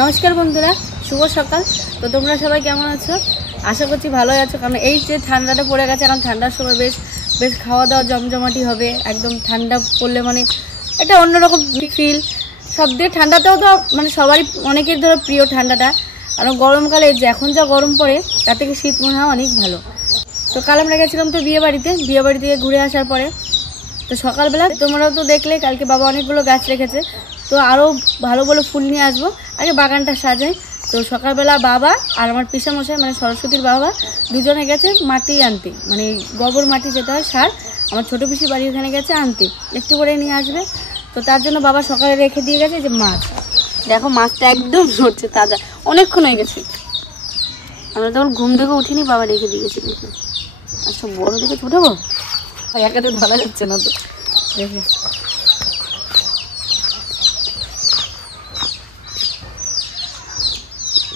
নমস্কার বন্ধুরা, শুভ সকাল। তো তোমরা সবাই কেমন আছো? আশা করছি ভালোই আছো, কারণ এই যে ঠান্ডাটা পড়ে গেছে, এখন ঠান্ডার সময় বেশ খাওয়া দাওয়া জমজমাটি হবে। একদম ঠান্ডা পড়লে মানে এটা অন্যরকম ফিল। সব দিয়ে ঠান্ডাটাও তো মানে সবারই অনেকের ধরো প্রিয় ঠান্ডাটা, কারণ গরমকালে যে এখন যা গরম পড়ে তার থেকে শীত মনে হয় অনেক ভালো। তো কাল আমরা গেছিলাম তো বিয়ে বাড়ি থেকে ঘুরে আসার পরে তো সকালবেলা তোমরাও তো দেখলে কালকে বাবা অনেকগুলো গাছ রেখেছে, তো আরও ভালো ভালো ফুল নিয়ে আসবো, আগে বাগানটা সাজাই। তো সকালবেলা বাবা আর আমার পিসামশাই মানে সরস্বতীর বাবা দুজনে গেছে মাটি আনতে, মানে গোবর মাটি যেটা হয় সার, আমার ছোটো পিসির বাড়ি ওখানে গেছে আনতে, একটু করে নিয়ে আসবে। তো তার জন্য বাবা সকালে রেখে দিয়ে গেছে যে মাছ, দেখো মাছটা একদম নড়ছে, তাজা, অনেকক্ষণ হয়ে গেছে। আমরা তখন ঘুম থেকে উঠিনি, বাবা রেখে দিয়ে গেছে। আচ্ছা বড় দিকে উঠাবো, একাতে ধরা যাচ্ছে না তো, দেখে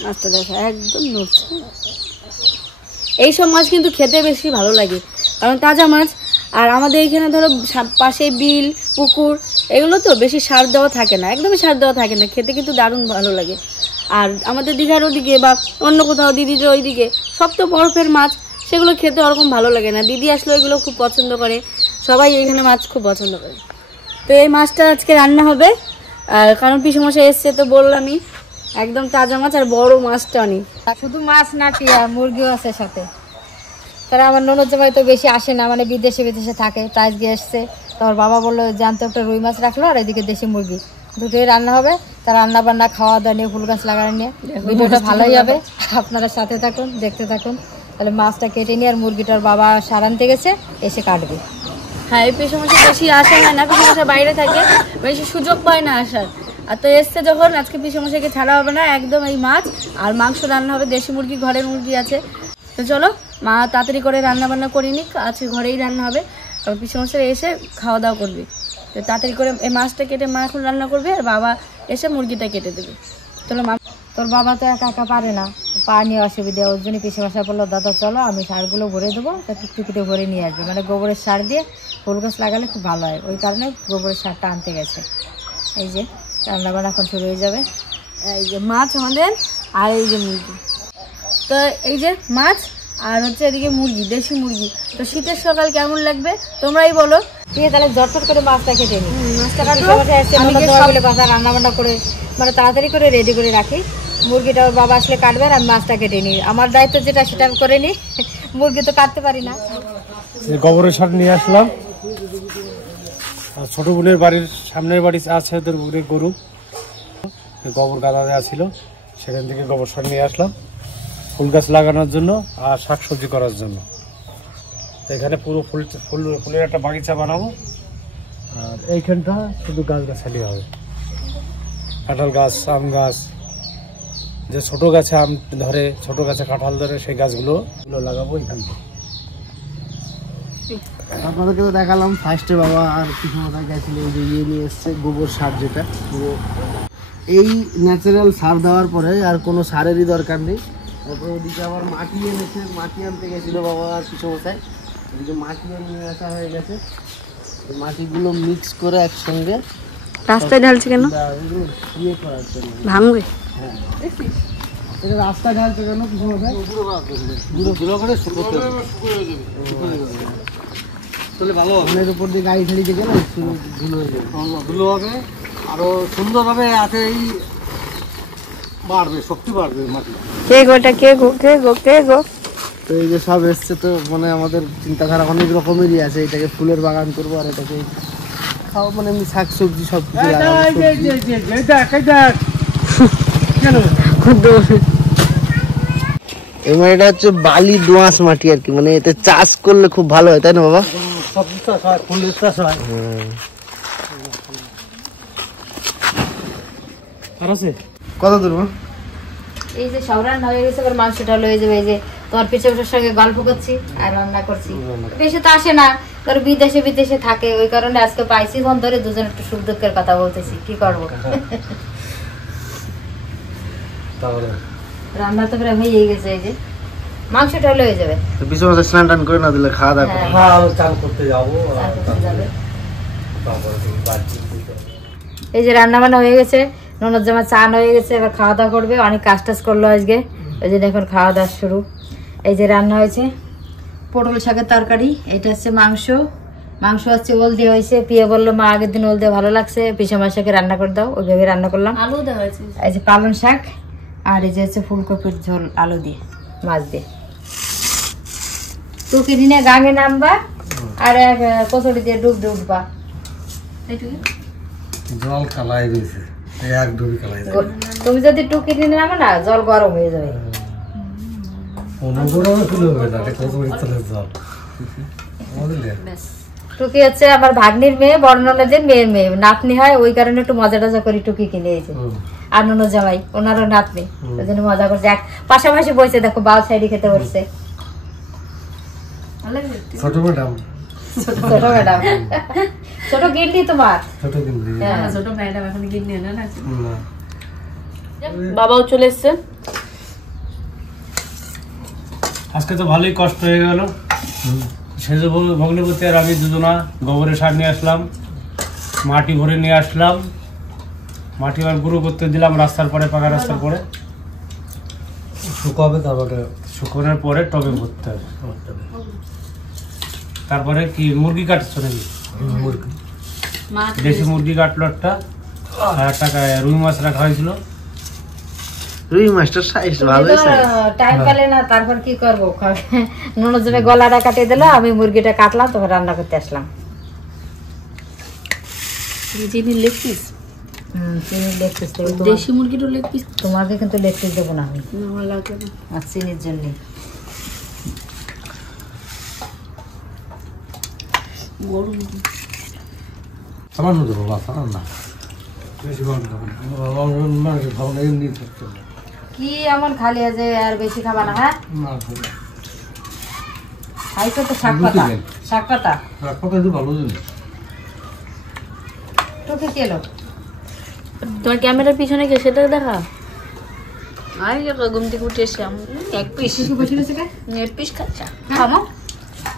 মাছটা দেখো একদম নড়ছে। এইসব মাছ কিন্তু খেতে বেশি ভালো লাগে, কারণ তাজা মাছ। আর আমাদের এইখানে ধরো পাশে বিল পুকুর এগুলো তো বেশি সার দেওয়া থাকে না, একদমই সার দেওয়া থাকে না, খেতে কিন্তু দারুণ ভালো লাগে। আর আমাদের দীঘার ওদিকে বা অন্য কোথাও দিদিদের ওইদিকে সব তো বরফের মাছ, সেগুলো খেতে ওরকম ভালো লাগে না। দিদি আসলে ওইগুলো খুব পছন্দ করে, সবাই এইখানে মাছ খুব পছন্দ করে। তো এই মাছটা আজকে রান্না হবে, আর কারণ পিসমশাই এসছে তো বললামই, একদম তাজা মাছ আর বড় মাছটা অনেক। শুধু মাছ না কি আর মুরগিও আছে সাথে। তারা আমার ননদ জামাই তো বেশি আসে না, মানে বিদেশে থাকে, তাই আজকে এসছে। তোমার বাবা বললো জানতো একটা রুই মাছ রাখলো, আর এদিকে দেশি মুরগি দুটোই রান্না হবে। তার রান্না বান্না খাওয়া দাওয়া নিয়ে ফুল গাছ লাগানো নিয়ে ভিডিওটা ভালোই হবে, আপনারা সাথে থাকুন, দেখতে থাকুন। তাহলে মাছটা কেটে নিয়ে আর মুরগিটার বাবা সার আনতে গেছে, এসে কাটবে। হ্যাঁ, এই পিসমশাই বেশি আসা হয় না, পিসমশাই বাইরে থাকে, বেশি সুযোগ পায় না আসার। আর তো এসছে যখন, আজকে পিসমশাইকে ছাড়া হবে না, একদম এই মাছ আর মাংস রান্না হবে। দেশি মুরগি, ঘরের মুরগি আছে। তো চলো মা তাড়াতাড়ি করে রান্না বান্না করে নিক, আজকে ঘরেই রান্না হবে, কারণ পিসমশাই এসে খাওয়া দাওয়া করবে। তো তাড়াতাড়ি করে এই মাছটা কেটে মা এখন রান্না করবে, আর বাবা এসে মুরগিটা কেটে দেবে। চলো মা। তোর বাবা তো একা একা পারে না, পা নিয়ে অসুবিধা, ওর জন্য পিসমশাই বললো দাদা চলো আমি সারগুলো ভরে দেবো, তা টুকটুকিতে ভরে নিয়ে আসবে। মানে গোবরের সার দিয়ে ফুল গাছ লাগালে খুব ভালো হয়, ওই কারণে গোবরের সারটা আনতে গেছে। এই যে রান্নাবান্না এখন শুরু হয়ে যাবে। এই যে মাছ আমাদের, আর এই যে মুরগি। তো এই যে মাছ আর হচ্ছে এদিকে মুরগি, দেশি মুরগি। তো শীতের সকাল কেমন লাগবে তোমরাই বলো। ঠিক আছে, তাহলে ঝটফট করে মাছটা কেটে নিই। মাছটা কাটো, রান্না বান্না করে মানে তাড়াতাড়ি করে রেডি করে রাখি। মুরগিটা ওর বাবা আসলে কাটবে, আর আমি মাছটা কেটে নিই। আমার দায়িত্ব যেটা সেটা আমি করে নিই, মুরগি তো কাটতে পারি না। গোবরের সার নিয়ে আসলাম, আর ছোট বোনের বাড়ির সামনের বাড়ি আছে ওদের গরু, গোবর গাদা দেওয়া ছিল, সেখান থেকে গোবর সার নিয়ে আসলাম ফুল গাছ লাগানোর জন্য আর শাকসবজি করার জন্য। এখানে পুরো ফুলের একটা বাগিচা বানাবো, আর এইখানটা শুধু গাছগাছালি হবে, কাঁঠাল গাছ, আম গাছ, যে ছোট গাছে আম ধরে, ছোট গাছে কাঁঠাল ধরে, সেই গাছগুলো লাগাবো এখানে। আপনাদেরকে তো দেখালাম ফার্স্টে বাবা আর কিছু মাথায় গেছিল, এই যে ইয়ে নিয়ে এসছে গোবর সার, যেটা এই ন্যাচারাল সার দেওয়ার পরে আর কোনো সারেরই দরকার নেই। তারপরে ওদিকে আবার মাটি এনেছে, মাটি আনতে গেছিলো বাবা আর কিছু মাথায়, ওদিকে মাটি নিয়ে আসা হয়ে গেছে। মাটিগুলো মিক্স করে একসঙ্গে রাস্তায় ঢালছে কেন? ইয়ে করার জন্য, ভাঙবে। হ্যাঁ এটা রাস্তা ঢালছে কেন কিছু মাথায় গুঁড়ো করে শুকোতে ভালো, মনের উপর দিয়ে গাড়ি ঠেড়িতে গেলে ধুলো হয়ে যাবে, ধুলো হবে, আরো সুন্দরভাবে আছে, এই বাড়বে, শক্তি বাড়বে মাটি। কে গোটা কে গো কে গো কে গো। তো এই যে সব এসছে, তো মানে আমাদের চিন্তাধারা অনেক রকমেরই আছে। এটাকে ফুলের বাগান করবো, আর এটাকে খাওয়া, মানে এমনি শাক সবজি সব কিছু এবার এটা হচ্ছে বালি দোআঁশ মাটি আর কি, মানে এতে চাষ করলে খুব ভালো হয়, তাই না বাবা? সবজি চাষ হয়, ফুলের চাষ হয়। আর আছে কত দূর? এই যে সব রান্না হয়ে গেছে, এবার মাংসটা লয়ে যাবে। এই যে তোমার পিছনের সঙ্গে গল্প করছি আর রান্না করছি। বেশি তো আসে না, তোর বিদেশে থাকে, ওই কারণে আজকে পাইছি ফোন ধরে, দুজন একটু সুখ দুঃখের কথা বলতেছি, কি করবো। রান্না তো প্রায় হয়ে গেছে, এই যে মাংসটা লয়ে যাবে। বিশ্বমাসে স্নান টান করে না দিলে খাওয়া দাওয়া করবে। হ্যাঁ, চান করতে যাবো। এই যে রান্না বান্না হয়ে গেছে, ননদ জামা চান হয়ে গেছে, এবার খাওয়া দাওয়া করবে। অনেক কাজ টাজ করলো আজকে, ওই জন্য এখন খাওয়া দাওয়া শুরু। এই যে রান্না হয়েছে পটল শাকের তরকারি, এটা হচ্ছে মাংস হচ্ছে ওল দিয়ে হয়েছে। পিয়া বললো মা আগের দিন ওল দিয়ে ভালো লাগছে, পিসামার শাকে রান্না করে দাও, ওইভাবে রান্না করলাম। আলু দেওয়া হয়েছে। এই যে পালং শাক, আর এই যে হচ্ছে ফুলকপির ঝোল আলু দিয়ে মাছ দিয়ে। টুকি দিনে গাঙে নামবা আর এক কচুরি দিয়ে ডুব উঠবা। জল কালাই দিয়েছে, এক ডুবি কালাই দিয়েছে। তুমি যদি টুকি দিনে নামো না, জল গরম হয়ে যাবে। টুকি হচ্ছে আমার ভাগ্নির মেয়ে, বড় ননদের মেয়ের মেয়ে, নাতনি হয়, ওই কারণে একটু মজা টজা করি টুকি কিনে এসে। আর ননদ জামাই ওনারও নাতনি, ওই জন্য মজা করছে। এক পাশাপাশি বসে দেখো, বাউ সাইডে খেতে বসছে। ছোট ম্যাডাম, ছোট ম্যাডাম, ছোট গিন্নি তোমার। ছোট ম্যাডাম এখন গিন্নি না। বাবাও চলে এসছে। আজকে তো ভালোই কষ্ট হয়ে গেল। সেজ ভগ্নিপতি আর আমি দুজনা গোবরের সার নিয়ে আসলাম, মাটি ভরে নিয়ে আসলাম, মাটি আর গুঁড়ো করতে দিলাম রাস্তার পরে, পাকা রাস্তার পরে শুকাবে, তারপরে শুকানোর পরে টবে ভরতে হবে। তারপরে কি মুরগি কাটছো নাকি? মুরগি, দেশি মুরগি কাটলো একটা, আর একটা রুই মাছ রাখা হয়েছিল। রুই মাছটার সাইজ ভালোই সাইজ। টাইম পেলে না, তারপর কি করবো, ননদ জামাই গলাটা কাটিয়ে দিল, আমি মুরগিটা কাটলাম, তখন রান্না করতে আসলাম। চিনির লেগ পিস, চিনির লেগ পিস দেশি মুরগির লেগ পিস। তোমাকে কিন্তু লেগ পিস দেবো না আমি, আমার লাগবে না। আর চিনির জন্য। সামান্য দেবো বা সামান্য না, বেশি কি এমন খালি আছে আর বেশি খাবা না? হ্যাঁ খাইছো তো শাক পাতা, শাক পাতা ভালো জিনিস। তোকে কেলো তোমার ক্যামেরার পিছনে কে সেটা দেখা। আমি ঘুম থেকে উঠে এসে এক পিস এক পিস খাচ্ছা খামো,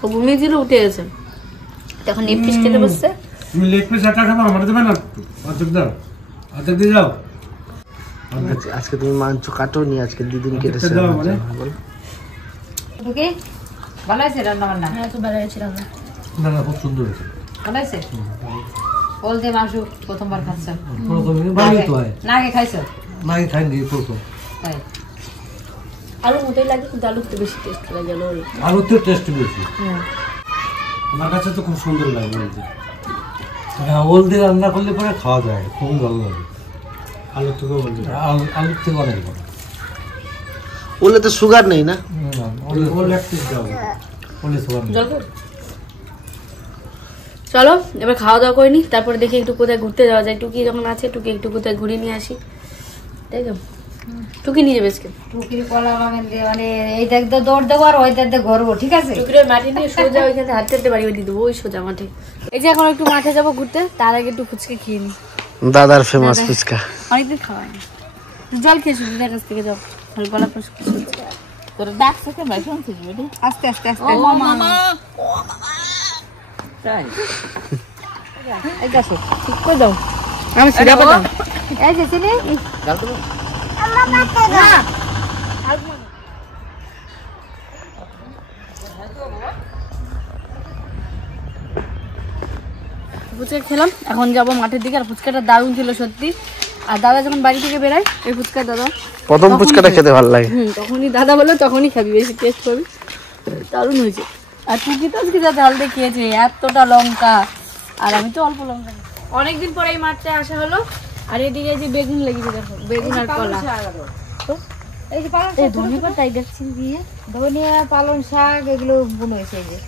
ও ঘুমিয়ে ছিল উঠে গেছে, তখন এক পিস খেতে বসছে। তুমি লেগ পিস একটা খাবো, আমার দেবে না? অর্ধেক দাও, অর্ধেক দিয়ে যাও। আজকে তুমি মাংস কাটো নি, আজকে দিদিন কেটেছে। তোকে ভালো আছে রান্না বান্না? হ্যাঁ তো ভালো হয়েছে রান্না। না না, খুব সুন্দর হয়েছে। ভালো আছে? ওল দিয়ে মাংস প্রথমবার খাচ্ছ? না আগে খাইছো? না আগে খাইনি, প্রথম। তাই আলুর মতোই লাগে, কিন্তু আলুর তো বেশি টেস্ট লাগে। আলুর তো টেস্ট বেশি। আমার কাছে তো খুব সুন্দর লাগে বলতে। হ্যাঁ, ওল দিয়ে রান্না করলে পরে খাওয়া যায়, খুবই ভালো লাগে। আলুর থেকে বলতে আলুর থেকে অনেক ভালো। ওলে তো সুগার নেই না? ওল এক পিস দাও, ওলে সুগার নেই। চলো এবার খাওয়া দাওয়া করে নি, তারপরে দেখি একটু কোথায় ঘুরতে যাওয়া যায়। টুকি যখন আছে, টুকি একটু কোথায় ঘুরিয়ে নিয়ে আসি, তাই তো? টুকি নিয়ে যাবে আজকে। টুকির কলা বাগান দিয়ে মানে এই দেখ দিয়ে দৌড় দেবো আর ওই দেখ দিয়ে ঘুরবো, ঠিক আছে? টুকির মাটি নিয়ে সোজা ওইখানে হাঁটতে হাঁটতে বাড়ি দিয়ে দেবো, ওই সোজা মাঠে। এই যে এখন একটু মাঠে যাবো ঘুরতে, তার আগে একটু ফুচকা খেয়ে নি। দাদার ফেমাস ফুচকা অনেকদিন খাওয়াই না। জল খেয়েছি দিদার কাছ থেকে, যাও গলা ফুচকা। তোর ডাক থেকে ভাই শুনছিস বেটি? আস্তে আস্তে আস্তে। ও মামা, তাই এই দেখো ঠিক করে দাও, আমি সিধা করে দাও। এই যে চিনি ফুচকা খেলাম, এখন যাবো মাঠের দিকে। আর ফুচকাটা দারুণ ছিল সত্যি। আর দাদা যখন বাড়ি থেকে বেরায়, এই ফুচকা দাদা প্রথম ফুচকাটা খেতে ভালো লাগে। তখনই দাদা বললো তখনই খাবি, বেশি টেস্ট করবি, দারুণ হয়েছে। আর টুকি তো আজকে যা ঝাল দিয়ে খেয়েছে, এতটা লঙ্কা, আর আমি তো অল্প লঙ্কা। অনেকদিন পরে এই মাঠটা আসা হলো। আর এদিকে যে বেগুন লেগেছে, দেখো বেগুন আর কলা। এই যে পালং এই ধনেপাতাই দেখছি দিয়ে ধনিয়া পালং শাক এগুলো বুনো হয়েছে। এই যে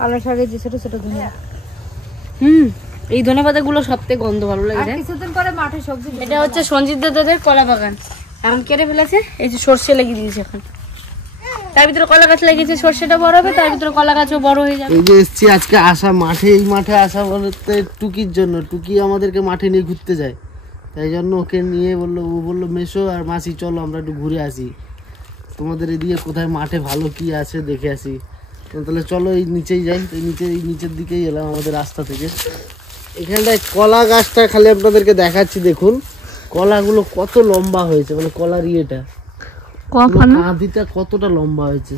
পালং শাকের যে ছোট ছোট ধনিয়া। এই ধনেপাতা গুলো সবথেকে গন্ধ ভালো লাগে। আর কিছুদিন পরে মাঠে সবজি। এটা হচ্ছে সঞ্জিত দাদাদের কলা বাগান, এখন কেটে ফেলেছে। এই যে সর্ষে লেগে দিয়েছে এখন, তার ভিতরে কলা গাছ লেগেছে, সর্ষেটা বড় হবে, তার ভিতরে কলা গাছও বড় হয়ে যাবে। এই যে এসছি আজকে আসা মাঠে, এই মাঠে আসা বলতে টুকির জন্য। টুকি আমাদেরকে মাঠে নিয়ে ঘুরতে যায়, তাই জন্য ওকে নিয়ে বললো, ও বললো মেশো আর মাসি চলো আমরা একটু ঘুরে আসি, তোমাদের এদিকে কোথায় মাঠে ভালো কি আছে দেখে আসি। তাহলে চলো এই নিচেই যাই। এই নিচের দিকেই এলাম আমাদের রাস্তা থেকে। এখানটায় কলা গাছটা খালি আপনাদেরকে দেখাচ্ছি, দেখুন কলাগুলো কত লম্বা হয়েছে, মানে কলার ইয়েটা কখন কাঁদিটা কতটা লম্বা হয়েছে,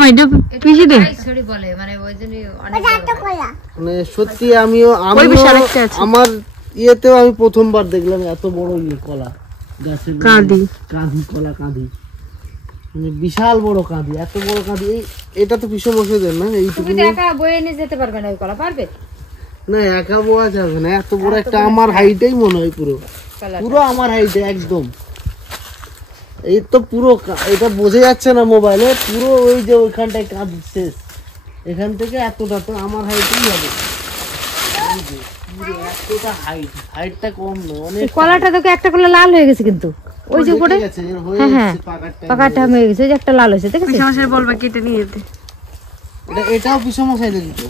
ওইটা পিছে দে ছড়ি বলে, মানে ওই জন্য অনেক বড়। মানে সত্যি আমিও আমার ইয়েতেও আমি প্রথমবার দেখলাম এত বড় ইয়ে কলা গাছের কাঁদি কাঁদি কলা কাঁদি, মানে বিশাল বড় কাঁদি, এত বড় কাঁদি। এটা তো পিছু বসে দেন না এইটুকু, তুমি তো একা বয়ে নিয়ে যেতে পারবে না ওই কলা, পারবে? না একা বোয়া যাবে না, এত বড় একটা আমার হাইটেই মনে হয়, পুরো কলা পুরো আমার হাইটে একদম। এই তো পুরো এটা বোঝা যাচ্ছে না মোবাইলে, পুরো ওই যে ওইখানটায় কাঁদ শেষ, এখান থেকে এতটা তো আমার হাইটেই হবে। এই যে পুরো এতটা হাইটটা কম নয়, অনেক কলাটা দেখো একটা কলা লাল হয়ে গেছে, কিন্তু ওই যে উপরে গেছে এর হয়ে হ্যাঁ গেছে পাকারটা। পাকাটা হয়ে গেছে, ওই যে একটা লাল হয়েছে, দেখেছিস? পিছামশাই বলবে কেটে নিয়ে যেতে। এটাও পিছমশাই দিত।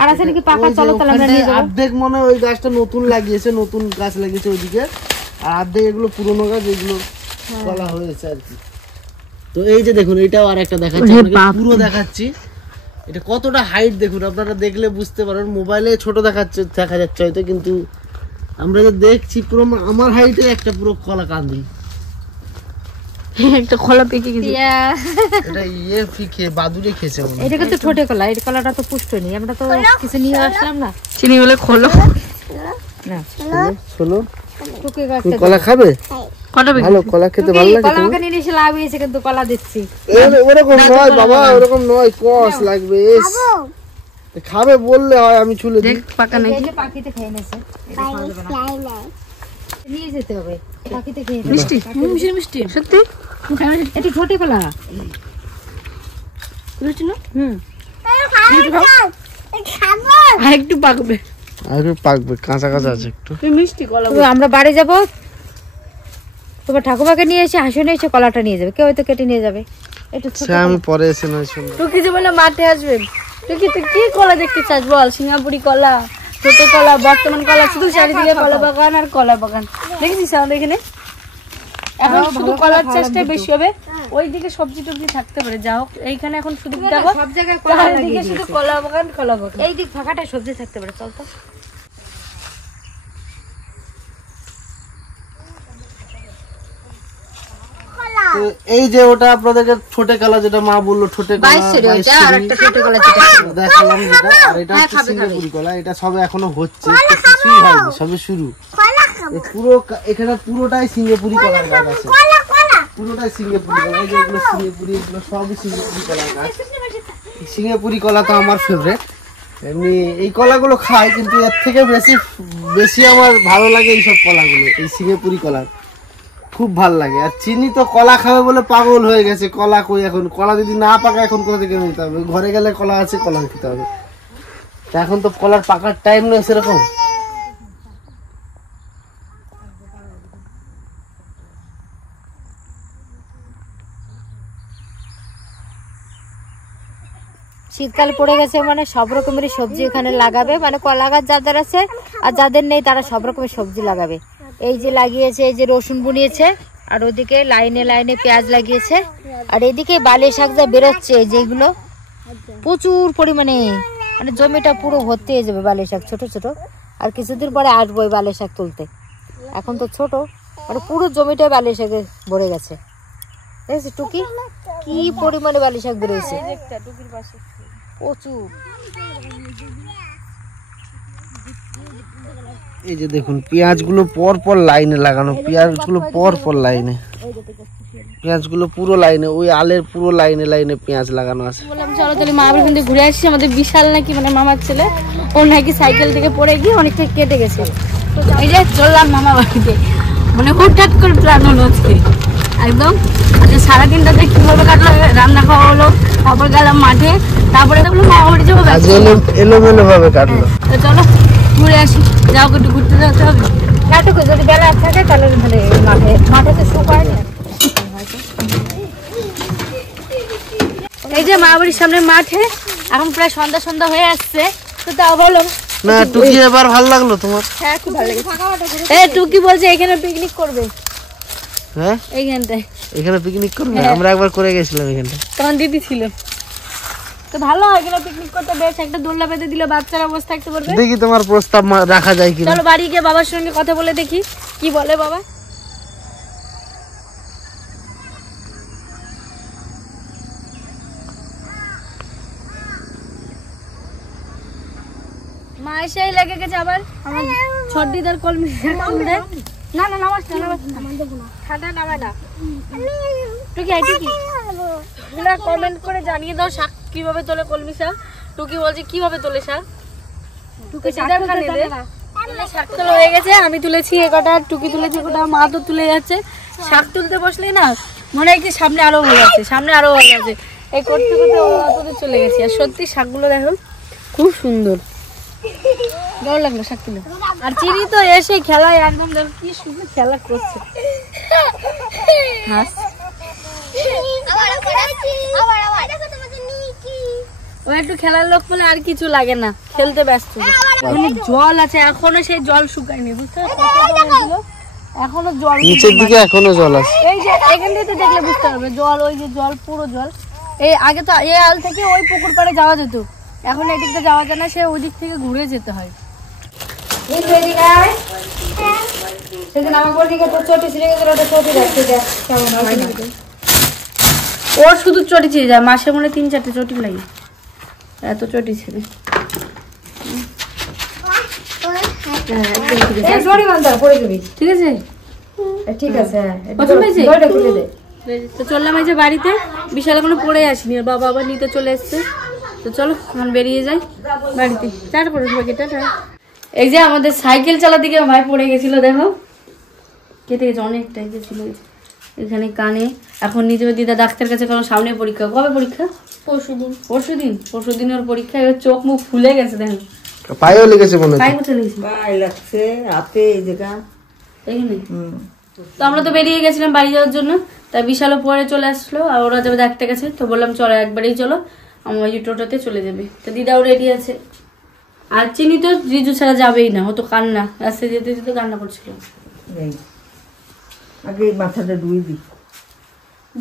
আর আছে নাকি পাকা? চলো তাহলে আমরা নিয়ে যাবো। অর্ধেক মনে হয় ওই গাছটা নতুন লাগিয়েছে, নতুন গাছ লাগিয়েছে ওইদিকে, আর অর্ধেক এগুলো পুরোনো গাছ, এগুলো কলা হয়েছে আর কি। তো এই যে দেখুন, এটাও আর একটা দেখাচ্ছি আপনাকে, পুরো দেখাচ্ছি। এটা কতটা হাইট দেখুন, আপনারা দেখলে বুঝতে পারেন। মোবাইলে ছোট দেখা যাচ্ছে হয়তো, কিন্তু আমরা যে দেখছি পুরো আমার হাইটে একটা পুরো কলা কাঁদি। একটা খোলা পেকে গেছে। এটা ইয়ে ফিকে বাদুড়ে খেয়েছে মনে হয়। এটা কিন্তু ছোট কলা, এই কলাটা তো পুষ্ট নেই, আমরা তো কিছু নিয়ে আসলাম না। চিনি বলে খোলো না শোনো, টুকি গাছ তুমি কলা খাবে? কটা পেকে ভালো কলা খেতে ভালো লাগে। কলা আমাকে নিয়ে এসে লাভ হয়েছে, কিন্তু কলা দিচ্ছি। ওরকম নয় বাবা, ওরকম নয়, কস লাগবে। খাবে বললে হয়, আমি চুলে দিই। দেখ পাকা নাকি। এই যে পাখিতে খেয়ে নেছে, এটা খাওয়া যাবে না। নিয়ে যেতে হবে, পাখিতে খেয়ে নেছে। মিষ্টি মিষ্টি মিষ্টি সত্যি। এটা ছোট কলা। মিষ্টি না? আর একটু পাকবে। আর পাকবে, কাঁচা কাঁচা আছে একটু। তুই মিষ্টি কলা তো আমরা বাড়ি যাব, তোমার ঠাকুমাকে নিয়ে এসে হাসনে এসে কলাটা নিয়ে যাবে, কেউ হয়তো কেটে নিয়ে যাবে। একটু ছোট সে আমি পরে এসে নয় শুনবো। তুই কিছু বলে মাঠে আসবে। তুই কি কলা দেখতে চাস বল? সিঙ্গাপুরি কলা, ছোট কলা, বর্তমান কলা, শুধু চারিদিকে কলা বাগান আর কলা বাগান। দেখেছিস আমাদের এখানে? এখন শুধু কলার চাষটাই বেশি হবে। ওইদিকে সবজি টবজি থাকতে পারে, যা হোক এইখানে এখন শুধু দেখো সব জায়গায় কলা চারিদিকে লাগিয়ে শুধু দিয়েছে। কলা বাগান কলা বাগান। এই দিক ফাঁকাটা সবজি থাকতে পারে, চল তো। তো এই যে ওটা আপনাদেরকে ছোট কলা, যেটা মা বললো ছোট কলা, 22 সেরি ওইটা, আর একটা ছোট কলা যেটা দেখালাম যেটা, আর এটা হচ্ছে সিঙ্গাপুরি কলা। এটা সবে এখনো হচ্ছে, কিছুই হয়নি, সবে শুরু। পুরো এখানে পুরোটাই সিঙ্গাপুরি কলার গাছ আছে, পুরোটাই সিঙ্গাপুরি কলা। এই যে এগুলো সিঙ্গাপুরি, এগুলো সবই সিঙ্গাপুরি কলার গাছ। সিঙ্গাপুরি কলা তো আমার ফেভারিট। এমনি এই কলাগুলো খাই, কিন্তু এর থেকে বেশি আমার ভালো লাগে এইসব কলাগুলো, এই সিঙ্গাপুরি কলা খুব ভাল লাগে। আর চিনি তো কলা খাবে বলে পাগল হয়ে গেছে। কলা কই এখন, কলা যদি না পাকে এখন কোথা থেকে নিতে হবে? ঘরে গেলে কলা আছে, কলা খেতে হবে। তা এখন তো কলার পাকার টাইম নেই সেরকম। শীতকাল পড়ে গেছে, মানে সব রকমের সবজি এখানে লাগাবে, মানে কলা গাছ যাদের আছে আর যাদের নেই তারা সব রকমের সবজি লাগাবে। এই যে লাগিয়েছে, এই যে রসুন বুনিয়েছে, আর ওদিকে লাইনে লাইনে পেঁয়াজ লাগিয়েছে, আর এদিকে বালি শাক যা বেরোচ্ছে, যেগুলো প্রচুর পরিমাণে, মানে জমিটা পুরো ভর্তি হয়ে যাবে বালি শাক, ছোট ছোট। আর কিছুদিন পরে আসবো ওই বালি শাক তুলতে, এখন তো ছোট, মানে পুরো জমিটা বালি শাকে ভরে গেছে। দেখছি টুকি কি পরিমাণে বালি শাক বেরোয়েছে, প্রচুর। এই যে দেখুন পেঁয়াজগুলো পর পর লাইনে লাগানো, পেঁয়াজগুলো পর পর লাইনে, পেঁয়াজগুলো পুরো লাইনে, ওই আলের পুরো লাইনে লাইনে পেঁয়াজ লাগানো আছে। বললাম চলো তাহলে মা বাড়ি কিন্তু ঘুরে আসছি। আমাদের বিশাল নাকি, মানে মামার ছেলে, ও নাকি সাইকেল থেকে পড়ে গিয়ে অনেকটা কেটে গেছে। এই যে চললাম মামা বাড়িতে, মানে হুটহাট করে প্ল্যান হলো আজকে একদম। আজকে সারাদিনটাতে কিভাবে কাটলো, রান্না খাওয়া হলো, তারপর গেলাম মাঠে, তারপরে দেখলো মামা বাড়ি যাবো। এলোমেলো ভাবে কাটলো। তো চলো ঘুরে আসি, যাও একটু ঘুরতে যেতে হবে। এটুকু যদি বেলা থাকে তাহলে মাঠে, মাঠে তো শুকায় না। এই যে মা বাড়ির সামনে মাঠে, এখন প্রায় সন্ধ্যা সন্ধ্যা হয়ে আসছে, তো তাও ভালো না টুকি এবার ভালো লাগলো তোমার? হ্যাঁ খুব ভালো লেগেছে। এই টুকি বলছে এখানে পিকনিক করবে, হ্যাঁ এইখানটায় এখানে পিকনিক করবে? আমরা একবার করে গেছিলাম এখানটা, তখন দিদি ছিল। তো ভালো হয় এখানে পিকনিক করতে, বেশ একটা দোলনা বেঁধে দিলে বাচ্চারা বসে থাকতে পারবে। দেখি তোমার প্রস্তাব রাখা যায় কিনা। চলো বাড়ি গিয়ে বাবার সঙ্গে কথা বলে দেখি। কি বলে বাবা? মা এসেই লেগে গেছে আবার আমার ছোট দিদার কলমি শাক তুলতে। না না নামাজ না, ঠান্ডা নামায় না। টুকি তোমরা কমেন্ট করে জানিয়ে দাও শাক কিভাবে তোলে কলমি শাক। টুকি বলছে কিভাবে তোলে শাক। টুকি শাক খানে দে। শাক তোলা হয়ে গেছে, আমি তুলেছি একটা, টুকি তুলেছি একটা, মা তো তুলে যাচ্ছে। শাক তুলতে বসলেই না মনে হয় কি সামনে আরো ভালো আছে, সামনে আরো ভালো আছে, এই করতে করতে অতদূর চলে গেছি। আর সত্যি শাকগুলো দেখো খুব সুন্দর, ভালো লাগলো শাক তুলে। আর চিনি তো এসে খেলায় একদম দেখো কি সুন্দর খেলা করছে। ও একটু খেলার লোক বলে আর কিছু লাগে না, খেলতে ব্যস্ত। জল আছে এখনো, সেই জল শুকায়নি, বুঝতে পারছো? এখনো জল নিচের দিকে এখনো জল আছে। এই যে এখান থেকে দেখলে বুঝতে পারবে জল, ওই যে জল পুরো জল। এই আগে তো এই আল থেকে ওই পুকুর পাড়ে যাওয়া যেত, এখন এই দিকটা যাওয়া যায় না, সে ওই দিক থেকে ঘুরে যেতে হয়। সেদিন আমার বড় দিকে তো চটি ছিঁড়ে গেছিল, ওটা চটি রাখতে দেখ কেমন হয়। ওর শুধু চটি ছিঁড়ে যায়, মাসে মনে 3-4টে চটি লাগে, এত চটি ছিঁড়ে। ঠিক আছে ঠিক আছে, পছন্দ হয়েছে? খুলে দে। তো চললাম এই যে বাড়িতে, বিশাল এখনো পড়ে আসিনি, আর বাবা আবার নিতে চলে এসছে। তো চলো এখন বেরিয়ে যাই বাড়িতে। টাটা করে সবাইকে, টাটা। এই যে আমাদের সাইকেল চালার দিকে ভাই পড়ে গেছিল, দেখো কেটে গেছে অনেকটাই, যে ছিল এখানে কানে। এখন নিজে দিদা ডাক্তার কাছে, কারণ সামনে পরীক্ষা। কবে পরীক্ষা? পরশুদিন ওর পরীক্ষা। এবার চোখ মুখ ফুলে গেছে, দেখো পায়েও লেগেছে মনে হচ্ছে। পায়ে কোথায় লেগেছে? পায়ে লাগছে, হাতে এই জায়গা। এখানে। তো আমরা তো বেরিয়ে গেছিলাম বাড়ি যাওয়ার জন্য, তাই বিশালও পরে চলে আসলো, আর ওরা যাবে ডাক্তার কাছে। তো বললাম চলো একবারেই চলো, আমার ওই টোটোতে চলে যাবে। তো দিদাও রেডি আছে। আর চিনি তো রিজু ছাড়া যাবেই না, ও তো কান্না, রাস্তায় যেতে যেতে কান্না করছিল। এই আগে মাথাটা ধুয়ে দি।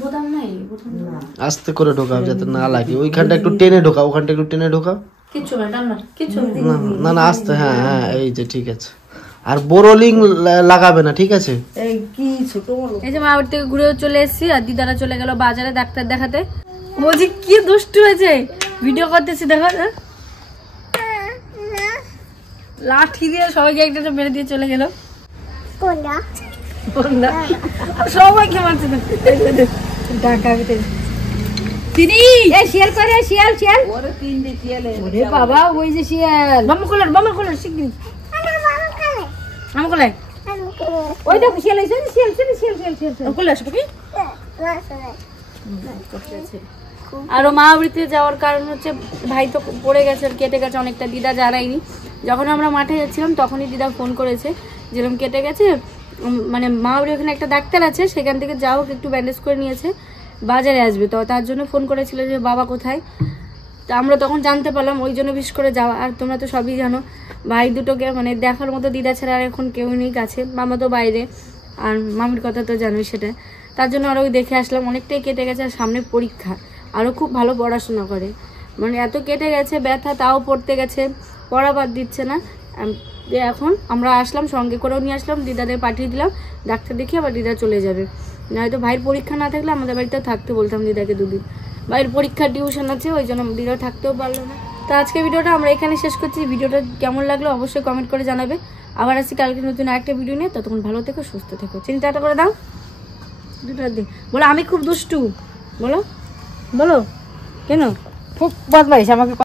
বোতাম নাই, বোতাম না। আস্তে করে ঢোকাও যাতে না লাগে, ওইখানটা একটু টেনে ঢোকাও, ওখানটা একটু টেনে ঢোকাও। কিচ্ছু না, টান্না কিচ্ছু না না আস্তে, হ্যাঁ হ্যাঁ এই যে ঠিক আছে। আর বোরোলিং লাগাবে না, ঠিক আছে? এই কি ছোট বড়। এই যে মা বাড়ি থেকে ঘুরেও চলে এসেছি, আর দিদারা চলে গেল বাজারে ডাক্তার দেখাতে। বলছি কি দুষ্টু হয়েছে, ভিডিও করতেছি দেখো। লাঠি দিয়ে সবাইকে একটা মেরে দিয়ে চলে গেল। সবাইকে মারছে বাবা ওই যে শিয়াল, মামা কলার শিগগিরি আমার কলাই ওই দেখো শিয়াল এসে, শিয়াল শিয়াল শিয়াল শিয়াল শিয়াল কলে আসবো কি। আরো মা বাড়িতে যাওয়ার কারণ হচ্ছে ভাই তো পড়ে গেছে, কেটে গেছে অনেকটা, দিদা জানায়নি। যখন আমরা মাঠে যাচ্ছিলাম তখনই দিদা ফোন করেছে যেরকম কেটে গেছে, মানে মা বাড়ি ওখানে একটা ডাক্তার আছে, সেখান থেকে যাও একটু ব্যান্ডেজ করে নিয়েছে, বাজারে আসবে। তো তার জন্য ফোন করেছিল যে বাবা কোথায়। তো আমরা তখন জানতে পারলাম, ওই জন্য বিশেষ করে যাওয়া। আর তোমরা তো সবই জানো ভাই দুটোকে মানে দেখার মতো দিদা ছাড়া আর এখন কেউ নেই কাছে, মামা তো বাইরে, আর মামির কথা তো জানোই সেটা। তার জন্য আরও দেখে আসলাম, অনেকটাই কেটে গেছে। আর সামনে পরীক্ষা, আরও খুব ভালো পড়াশোনা করে, মানে এত কেটে গেছে ব্যথা, তাও পড়তে গেছে, পড়া বাদ দিচ্ছে না। এখন আমরা আসলাম, সঙ্গে করেও নিয়ে আসলাম, দিদাদের পাঠিয়ে দিলাম, ডাক্তার দেখিয়ে আবার দিদা চলে যাবে। নয়তো ভাইয়ের পরীক্ষা না থাকলে আমাদের বাড়িতেও থাকতে বলতাম দিদাকে 2 দিন। ভাইয়ের পরীক্ষার টিউশন আছে, ওই জন্য দিদা থাকতেও পারলো না। তো আজকে ভিডিওটা আমরা এখানে শেষ করছি। ভিডিওটা কেমন লাগলো অবশ্যই কমেন্ট করে জানাবে। আবার আসছি কালকে নতুন আরেকটা ভিডিও নিয়ে, ততক্ষণ ভালো থেকো, সুস্থ থেকো। চিন্তাটা করে দাও দুটো দিন। বলো আমি খুব দুষ্টু, বলো বলো কেন খুব বদমাইশ আমাকে।